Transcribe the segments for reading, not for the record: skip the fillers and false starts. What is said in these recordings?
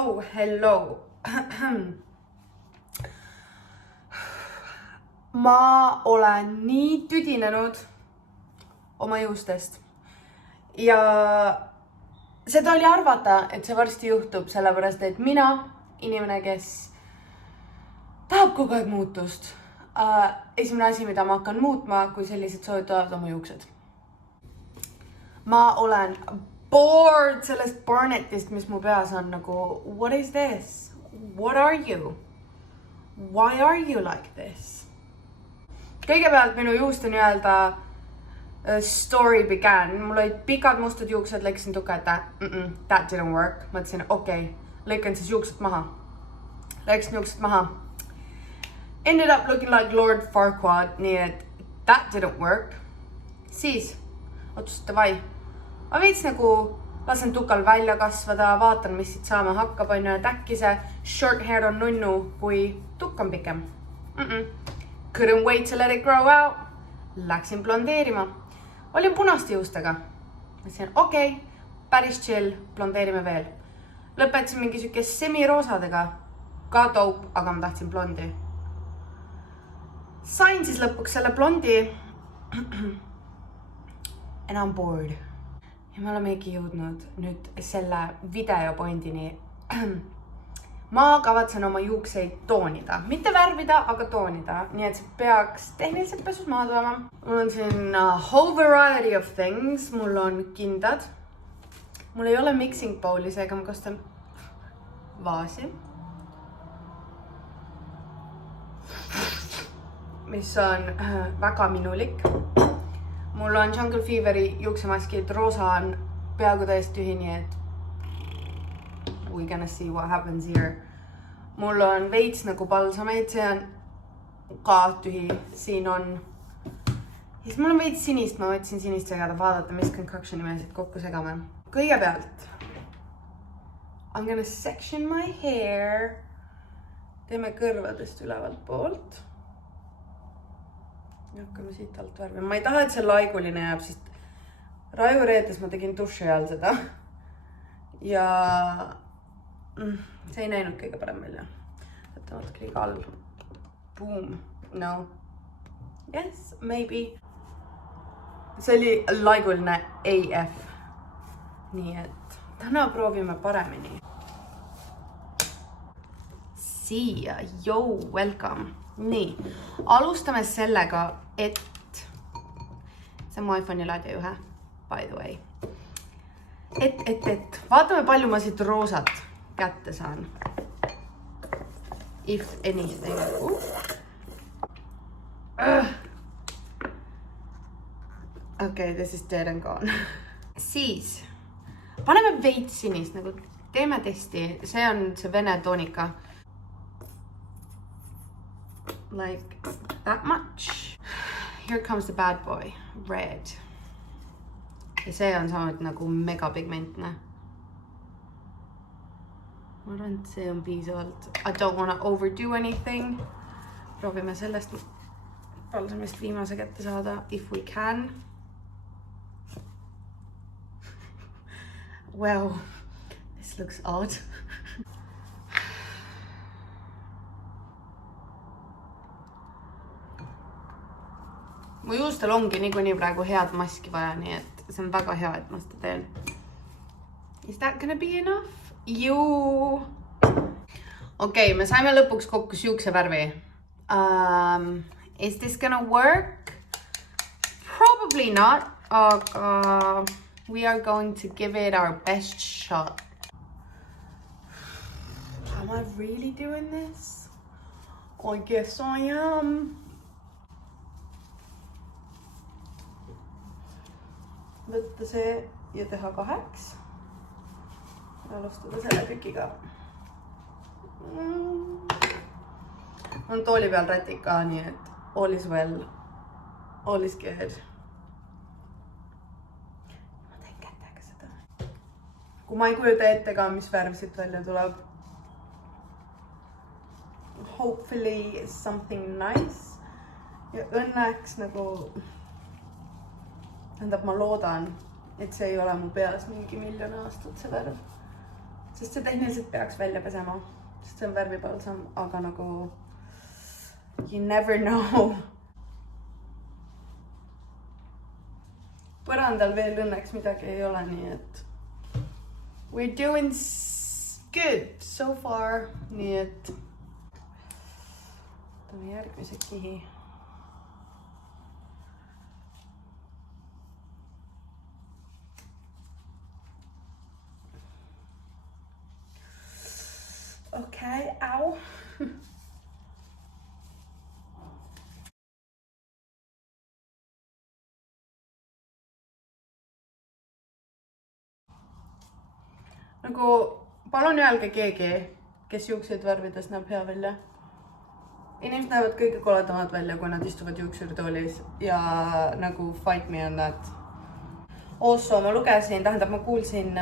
Hello. Ma olen nii tüdinenud oma juustest ja seda oli arvata, et see varsti juhtub, sellepärast et mina, inimene, kes tahab kogu aeg muutust, esimene asi, mida ma hakkan muutma, kui sellised soovitavad oma juuksed. Ma olen bored sellest Barnettist, mis mu peas on nagu, what is this? What are you? Why are you like this? Kõigepealt minu juuste nii-öelda story began. Mul olid pikad mustad juuksed, läksin tukka, et that didn't work. Mõtlesin, okei, lõikan siis juuksed maha. Läksin juuksed maha. Ended up looking like Lord Farquaad, nii et that didn't work. Siis otsustasin, vai. Ma veits nagu lasen tukal välja kasvada, vaatan, mis siit saama hakkab, on ju, et äkki see short hair on nunnu, kui tukk on pikem. Couldn't wait to let it grow out. Läksin blondeerima. Olin punaste juustega. Mõtlesin, okei, päris chill, blondeerime veel. Lõpetasin mingi süke semiroosadega. Ka dope, aga ma tahtsin blondi. Sain siis lõpuks selle blondi. And I'm bored. Ja me olemegi jõudnud nüüd selle videopointini. Ma kavatsen oma juukseid toonida. Mitte värvida, aga toonida. Nii et see peaks tehniliselt pesus maha tulema. Mul on siin a whole variety of things. Mul on kindad. Mul ei ole mixing bowli, seega ma kasutan vaasi. Mis on väga minulik. Mul on Jungle Feveri juuksemaskid. Roosa on peaaegu täiesti tühi, nii et we're gonna see what happens here. Mul on veits nagu balsameid, see on ka tühi. Siin on. Ja siis mul on veits sinist, ma võtsin sinist segada, vaadata, mis concoction nimesid kokku segame. Kõigepealt. I'm gonna section my hair. Teeme kõrvadest ülevalt poolt. Ja hakkame siit alt värvima. Ma ei taha, et see laiguline jääb, sest rajureedes ma tegin duši all seda. Ja see ei näinud kõige parem välja. Võtta natuke liiga all. Boom. No. Yes, maybe. See oli laiguline AF. Nii et täna proovime paremini. Siia. Yo, welcome. Nii. Alustame sellega, et see on mu iPhone'i laadija by the way. Et. Vaatame, palju ma siit roosat kätte saan. If anything. Okay, this is dead and gone. Siis. Paneme veits sinist, nagu teeme testi. See on see Vene toonika. Like that much. Here comes the bad boy. Red. Ja see on samuti nagu megapigmentne. Ma arvan, et see on piisavalt. I don't want to overdo anything. Proovime sellest balsamist viimase kätte saada, if we can. Wow, this looks odd. Mu juustel ongi niikuinii praegu head maski vaja, nii et see on väga hea, et ma seda teen. Is that gonna be enough? Juu. Okei, me saime lõpuks kokku siukse värvi. Is this gonna work? Probably not. Aga we are going to give it our best shot. Am I really doing this? I guess I am. Võtta see ja teha kaheks. Alustada selle tükiga. On tooli peal rätik ka, nii et all is well. All is good. Ma teen kätega seda. Kui ma ei kujuta ette ka, mis värv siit välja tuleb. Hopefully something nice. Ja õnneks nagu tähendab, ma loodan, et see ei ole mu peas mingi miljon aastat see värv. Sest see tehniliselt peaks välja pesema. Sest see on värvipalsam, aga nagu you never know. Põrandal veel õnneks midagi ei ole, nii et we're doing good so far. Nii et võtame järgmise kihi. Okay, au. Nagu, palun öelge keegi, kes juukseid värvides näeb hea välja. Inimesed näevad kõige koledamad välja, kui nad istuvad juuksuritoolis ja nagu fight me on that. Also, ma lugesin, tähendab, ma kuulsin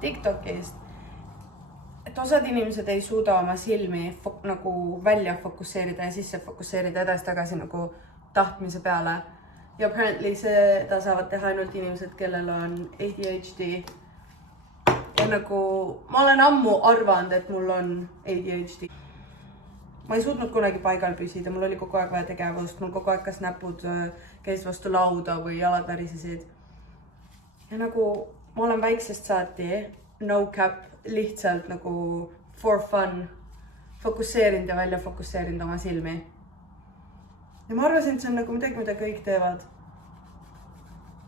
TikTokist, et osad inimesed ei suuda oma silmi nagu välja fokusseerida ja sisse fokusseerida edasi-tagasi nagu tahtmise peale. Ja apparently seda saavad teha ainult inimesed, kellel on ADHD. Ja nagu, ma olen ammu arvanud, et mul on ADHD. Ma ei suutnud kunagi paigal püsida, mul oli kogu aeg vaja tegevust, mul kogu aeg kas näpud käis vastu lauda või jalad värisesid. Ja nagu, ma olen väiksest saati, no cap, lihtsalt nagu for fun, fokusseerinud ja välja fokusseerinud oma silmi. Ja ma arvasin, et see on nagu midagi, mida kõik teevad.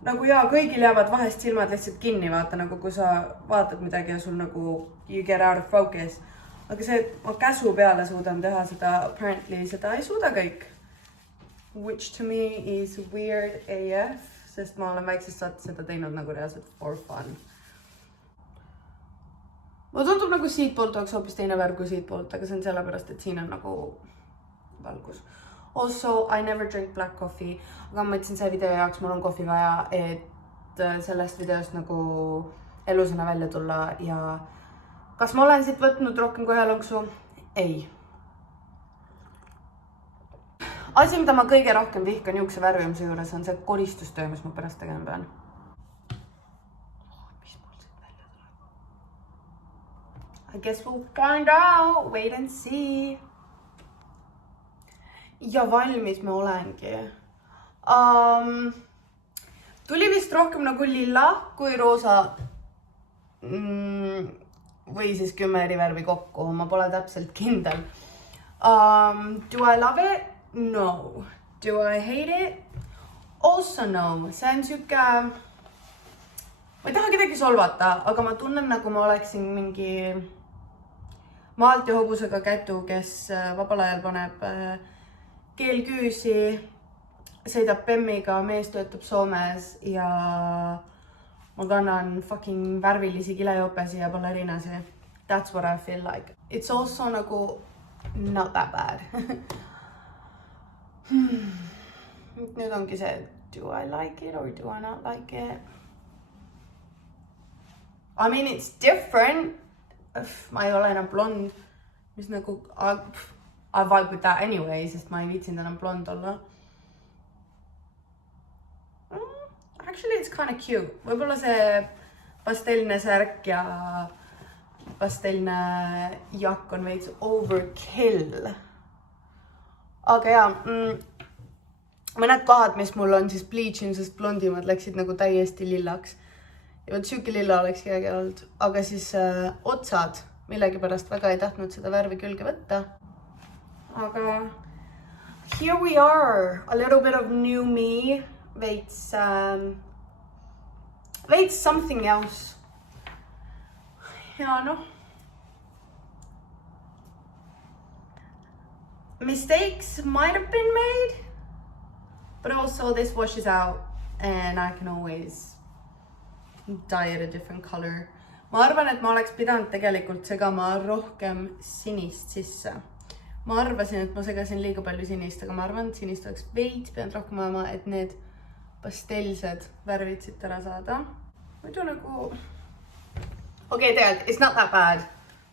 Nagu jaa, kõigil jäävad vahest silmad lihtsalt kinni, vaata nagu kui sa vaatad midagi ja sul nagu you get out of focus. Aga see, et ma käsu peale suudan teha seda, apparently seda ei suuda kõik. Which to me is weird AF, sest ma olen väiksest saati seda teinud nagu reaalselt for fun. Mulle tundub nagu siitpoolt oleks hoopis teine värv kui siitpoolt, aga see on sellepärast, et siin on nagu valgus. Also, I never drink black coffee, aga ma mõtlesin see video jaoks, mul on kohvi vaja, et sellest videost nagu elusana välja tulla ja kas ma olen siit võtnud rohkem kui ühe lonksu? Ei. Asi, mida ma kõige rohkem vihkan juukse värvimise juures, on see koristustöö, mis ma pärast tegema pean. I guess we'll find out, wait and see. Ja valmis me olengi. Tuli vist rohkem nagu lilla kui roosa või siis 10 eri värvi kokku, ma pole täpselt kindel. Do I love it? No. Do I hate it? Also no. See on siuke... Ma ei taha kedagi solvata, aga ma tunnen nagu ma oleksin mingi maalt ja hobusega kätu, kes vabal ajal paneb keelküüsi, sõidab Bemmiga, mees töötab Soomes ja ma kannan fucking värvilisi kilejopesi ja ballerinasi. That's what I feel like. It's also nagu not that bad. Nüüd ongi see, do I like it or do I not like it? I mean, it's different. Ma ei ole enam blond, mis nagu I vibe with that anyway, sest ma ei viitsinud enam blond olla. Actually, it's kind of cute. Võibolla see pastelline särk ja pastelline jakk on veits overkill. Aga jaa, mõned kohad, mis mul on siis bleachin, sest blondimad läksid nagu täiesti lillaks. Ja võt süüke lilla oleks keegi olnud, aga siis otsad millegipärast väga ei tahtnud seda värvi külge võtta. Aga here we are, a little bit of new me, veits something else. Ja noh. Mistakes might have been made, but also this washes out and I can always dye it a different color. Ma arvan, et ma oleks pidanud tegelikult segama rohkem sinist sisse. Ma arvasin, et ma segasin liiga palju sinist, aga ma arvan, et sinist oleks veits pidanud rohkem olema, et need pastellised värvid siit ära saada. Muidu nagu... Okei, tegelikult, it's not that bad.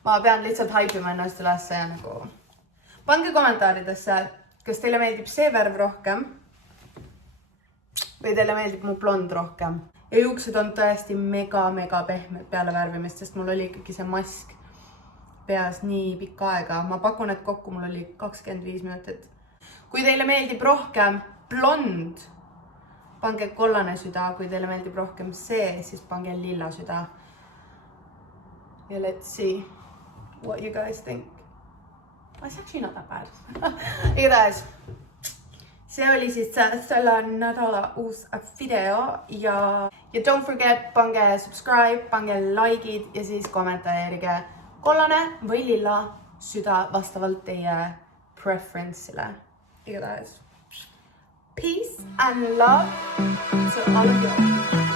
Ma pean lihtsalt haipima ennast üles ja nagu... Pange kommentaaridesse, kas teile meeldib see värv rohkem või teile meeldib mu blond rohkem. ja juuksed on tõesti mega pehmed peale värvimist, sest mul oli ikkagi see mask peas nii pikka aega. Ma pakun, et kokku mul oli 25 minutit. Kui teile meeldib rohkem blond, pange kollane süda. Kui teile meeldib rohkem see, siis pange lilla süda. Ja let's see what you guys think. It's actually not that bad. Igatahes, see oli siis selle nädala uus video ja don't forget, pange subscribe, pange likeid ja siis kommentaarige kollane või lilla süda vastavalt teie preference'ile. Igatahes, peace and love to all of you.